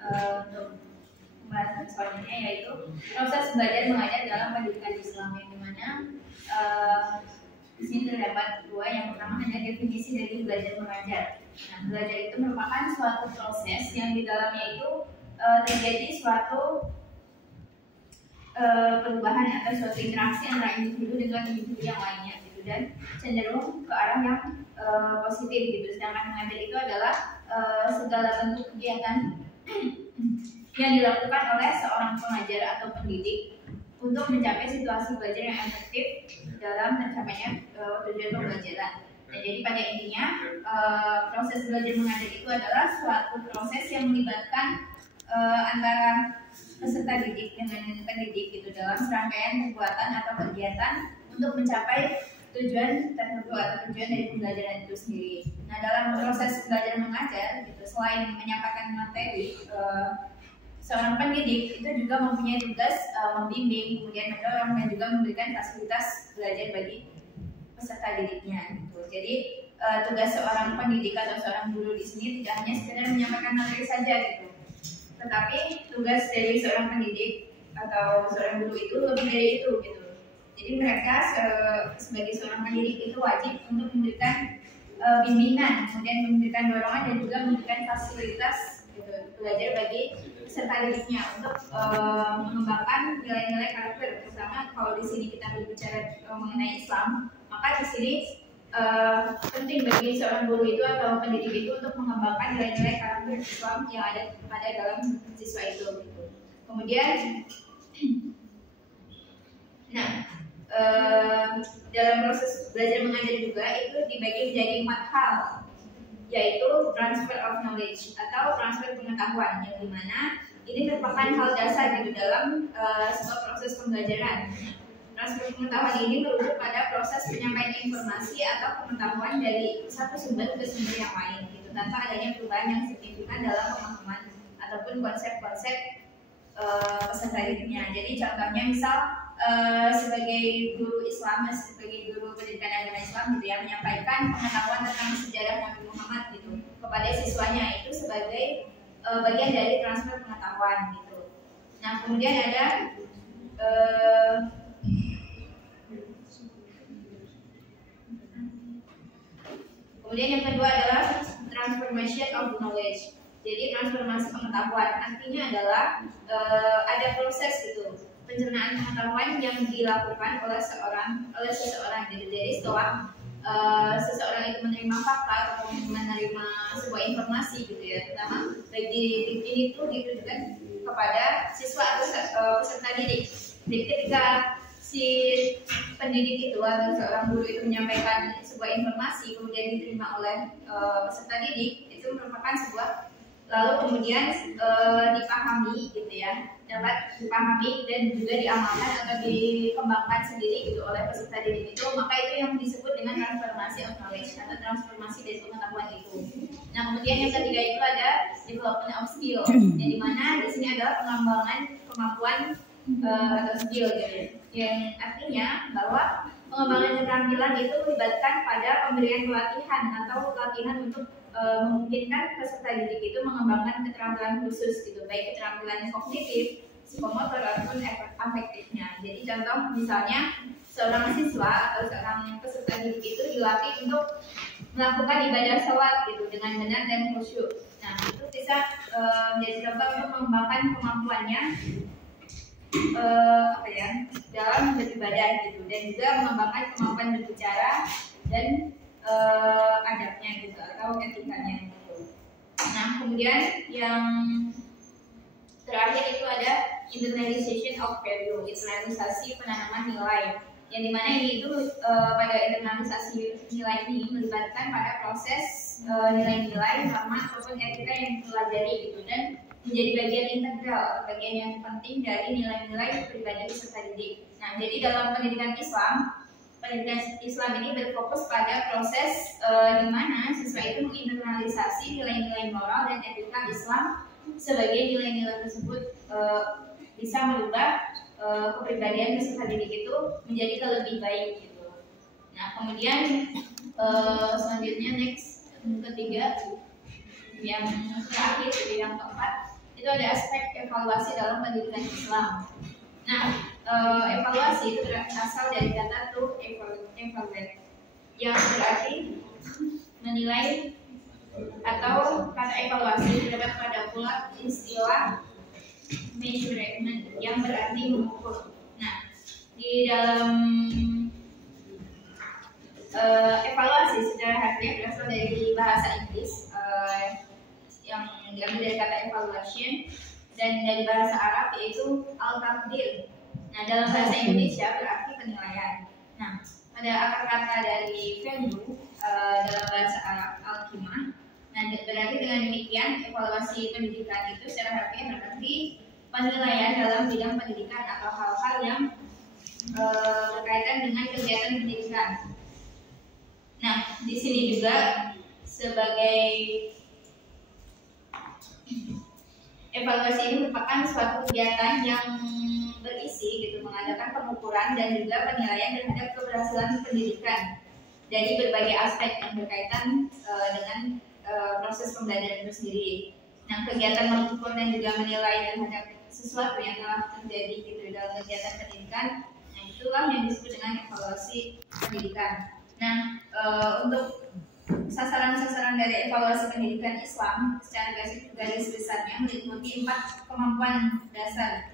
untuk pembahasan selanjutnya, yaitu proses belajar mengajar dalam pendidikan Islam, yang dimana di sini terdapat dua. Yang pertama ada definisi dari belajar mengajar. Nah, belajar itu merupakan suatu proses yang di dalamnya itu terjadi suatu perubahan atau suatu interaksi antara individu dengan individu yang lainnya gitu, dan cenderung ke arah yang positif gitu. Sedangkan mengajar itu adalah segala bentuk kegiatan yang dilakukan oleh seorang pengajar atau pendidik untuk mencapai situasi belajar yang efektif dalam tercapainya tujuan pembelajaran. Nah, jadi pada intinya proses belajar mengajar itu adalah suatu proses yang melibatkan antara peserta didik dengan pendidik gitu dalam serangkaian perbuatan atau kegiatan untuk mencapai tujuan tertentu atau tujuan dari pembelajaran itu sendiri. Nah, dalam proses belajar mengajar gitu, selain menyampaikan materi, seorang pendidik itu juga mempunyai tugas membimbing, kemudian mendorong, dan juga memberikan fasilitas belajar bagi peserta didiknya gitu. Jadi tugas seorang pendidik atau seorang guru di sini tidak hanya sekedar menyampaikan materi saja gitu, tetapi tugas dari seorang pendidik atau seorang guru itu lebih dari itu gitu. Jadi mereka sebagai seorang pendidik itu wajib untuk memberikan bimbingan, kemudian memberikan dorongan, dan juga memberikan fasilitas gitu, belajar bagi peserta didiknya untuk mengembangkan nilai-nilai karakter. Terutama kalau di sini kita berbicara mengenai Islam, maka di sini penting bagi seorang guru itu atau pendidik itu untuk mengembangkan nilai-nilai karakter Islam yang ada pada dalam siswa itu gitu. Kemudian dalam proses belajar mengajar juga itu dibagi menjadi 4 hal, yaitu transfer of knowledge atau transfer pengetahuan, yang dimana ini merupakan hal dasar gitu dalam sebuah proses pembelajaran. Transfer pengetahuan ini merujuk pada proses penyampaian informasi atau pengetahuan dari satu sumber ke sumber yang lain gitu, tanpa adanya perubahan yang signifikan dalam pemahaman ataupun konsep-konsep peserta didiknya. Jadi contohnya misal sebagai guru Islam, sebagai guru pendidikan agama Islam gitu ya, menyampaikan pengetahuan tentang sejarah Nabi Muhammad gitu kepada siswanya, itu sebagai bagian dari transfer pengetahuan gitu. Nah, kemudian ada yang kedua adalah transformation of knowledge. Jadi transformasi pengetahuan artinya adalah ada proses gitu, pencernaan pengetahuan yang dilakukan oleh seseorang gitu. Jadi setelah seseorang itu menerima fakta atau menerima sebuah informasi gitu ya, terutama bagi ini tuh ditujukan kepada siswa atau peserta didik. Jadi ketika si pendidik itu atau seorang guru itu menyampaikan sebuah informasi kemudian diterima oleh peserta didik, itu merupakan sebuah, lalu kemudian dipahami gitu ya, dapat dipahami dan juga diamalkan atau dikembangkan sendiri gitu oleh peserta didik itu, maka itu yang disebut dengan transformasi of knowledge atau transformasi dari pengetahuan itu. Nah, kemudian yang ketiga itu ada development of skill, yang dimana di sini adalah pengembangan kemampuan atau skill gitu, yang artinya bahwa pengembangan keterampilan itu melibatkan pada pemberian pelatihan atau latihan untuk memungkinkan peserta didik itu mengembangkan keterampilan khusus gitu, baik keterampilan kognitif, psikomotor ataupun afektifnya. Jadi contoh misalnya seorang siswa atau seorang peserta didik itu dilatih untuk melakukan ibadah sholat gitu dengan benar dan khusyuk. Nah, itu bisa menjadi contoh untuk mengembangkan kemampuannya dalam beribadah gitu, dan juga mengembangkan kemampuan berbicara dan adabnya gitu atau etikanya gitu. Nah, kemudian yang terakhir itu ada internalization of value, internalisasi penanaman nilai, yang dimana ini itu pada internalisasi nilai ini melibatkan pada proses nilai-nilai, norma ataupun etika yang dipelajari gitu, dan menjadi bagian integral atau bagian yang penting dari nilai-nilai pribadi peserta didik. Nah, jadi dalam pendidikan Islam ini berfokus pada proses di mana siswa itu menginternalisasi nilai-nilai moral dan etika Islam sebagai nilai-nilai tersebut bisa merubah kepribadian peserta didik itu menjadi lebih baik gitu. Nah, kemudian selanjutnya next ketiga, yang terakhir yang keempat itu ada aspek evaluasi dalam pendidikan Islam. Nah, evaluasi itu berasal dari kata to evaluate, yang berarti menilai, atau kata evaluasi terdapat pada pula istilah measurement yang berarti mengukur. Nah, di dalam evaluasi secara harfiah berasal dari bahasa Inggris yang diambil dari kata evaluation, dan dari bahasa Arab yaitu al-taqdir. Nah, dalam bahasa Indonesia berarti penilaian. Nah, pada akar kata dari value dalam bahasa Arab al-qimah. Nah, berarti dengan demikian evaluasi pendidikan itu secara harfiah berarti penilaian dalam bidang pendidikan atau hal-hal yang berkaitan dengan kegiatan pendidikan. Nah, di sini juga sebagai evaluasi ini merupakan suatu kegiatan yang berisi gitu, mengadakan pengukuran dan juga penilaian terhadap keberhasilan pendidikan dari berbagai aspek yang berkaitan dengan proses pembelajaran itu sendiri. Nah, kegiatan mengukur dan juga menilai terhadap sesuatu yang telah terjadi gitu dalam kegiatan pendidikan, nah itulah yang disebut dengan evaluasi pendidikan. Nah, untuk sasaran-sasaran dari evaluasi pendidikan Islam secara garis besarnya meliputi 4 kemampuan dasar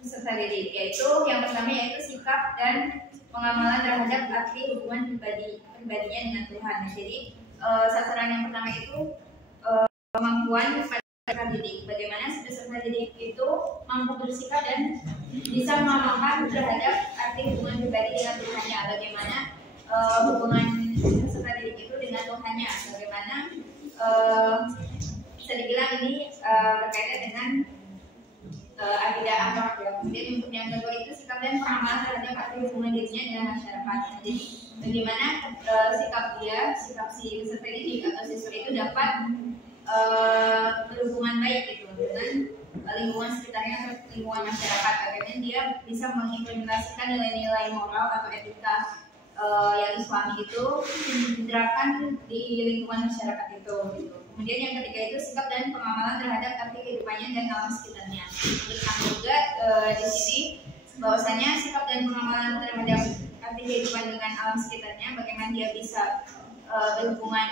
peserta didik, yaitu yang pertama yaitu sikap dan pengamalan terhadap arti hubungan pribadinya dengan Tuhan. Jadi sasaran yang pertama itu kemampuan peserta didik, bagaimana peserta didik itu mampu bersikap dan bisa mengamalkan terhadap arti hubungan pribadi dengan Tuhannya, bagaimana hubungan peserta didik itu dengan Tuhannya, bagaimana bisa dibilang ini berkaitan dengan akidah akhlak ya. Kemudian untuk yang kedua itu sikap dan pengamalan terhadap arti hubungan dirinya dengan masyarakat. Jadi bagaimana sikap si peserta didik atau siswa itu dapat berhubungan baik gitu dengan lingkungan sekitarnya atau lingkungan masyarakat. Bagaimana dia bisa mengimplementasikan nilai-nilai moral atau etika yang Islami itu diterapkan di lingkungan masyarakat itu gitu. Kemudian yang ketiga itu sikap dan pengamalan terhadap arti kehidupannya dan alam sekitarnya. Ditambah juga di sini bahwasanya sikap dan pengamalan terhadap arti kehidupan dengan alam sekitarnya, bagaimana dia bisa berhubungan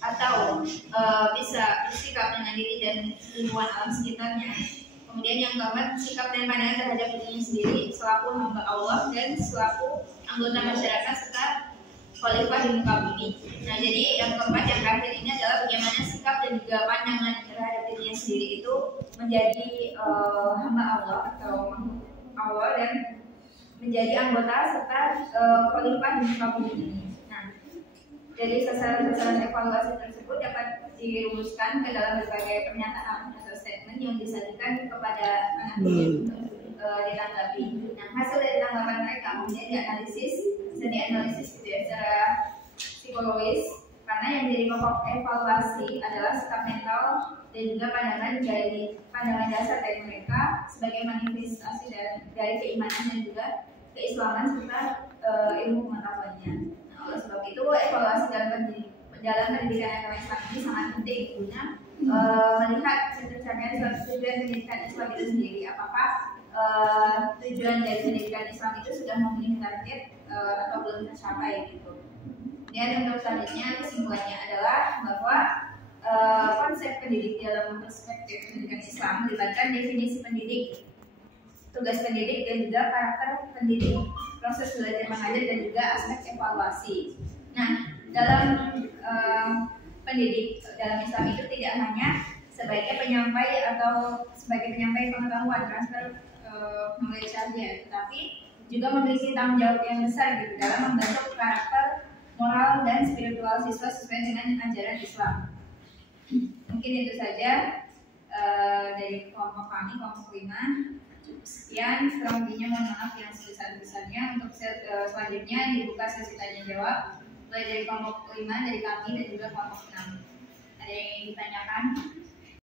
atau bisa bersikap dengan diri dan lingkungan alam sekitarnya. Kemudian yang keempat, sikap dan pandangan terhadap dirinya sendiri selaku hamba Allah dan selaku anggota masyarakat serta khalifah di muka bumi. Nah, jadi yang keempat yang terakhir ini adalah bagaimana sikap dan juga pandangan terhadap dirinya sendiri itu menjadi hamba Allah atau Allah dan menjadi anggota serta khalifah di muka bumi ini. Nah, dari sasaran-sasaran evaluasi tersebut dapat dirumuskan ke dalam berbagai pernyataan atau statement yang disajikan kepada anak didik untuk ditanggapi. Nah, hasil dari tanggapan mereka kemudian dianalisis gitu ya, secara psikologis, karena yang jadi pokok evaluasi adalah sikap mental dan juga pandangan dasar dari mereka sebagai manifestasi dari keimanan dan juga keislaman serta ilmu pengetahuannya. Nah, oleh sebab itu evaluasi dalam pendidikan agama Islam ini sangat penting guna melihat pencapaian suatu tujuan pendidikan Islam itu sendiri, apakah tujuan dari pendidikan Islam itu sudah memenuhi target atau belum tercapai gitu. Dan untuk selanjutnya kesimpulannya adalah bahwa konsep pendidik dalam perspektif pendidikan Islam melibatkan definisi pendidik, tugas pendidik dan juga karakter pendidik, proses belajar mengajar dan juga aspek evaluasi. Nah, dalam pendidik dalam Islam itu tidak hanya sebagai penyampai atau sebagai penyampai pengetahuan transfer knowledge saja, tetapi juga memiliki tanggung jawab yang besar gitu dalam membentuk karakter, moral dan spiritual siswa sesuai dengan ajaran Islam. Mungkin itu saja dari kelompok kami, kelompok 5. Sekian, kurang lebihnya mohon maaf yang sebesar-besarnya. Untuk selanjutnya dibuka sesi tanya jawab mulai dari kelompok 5 dari kami dan juga kelompok 6. Ada yang ingin ditanyakan?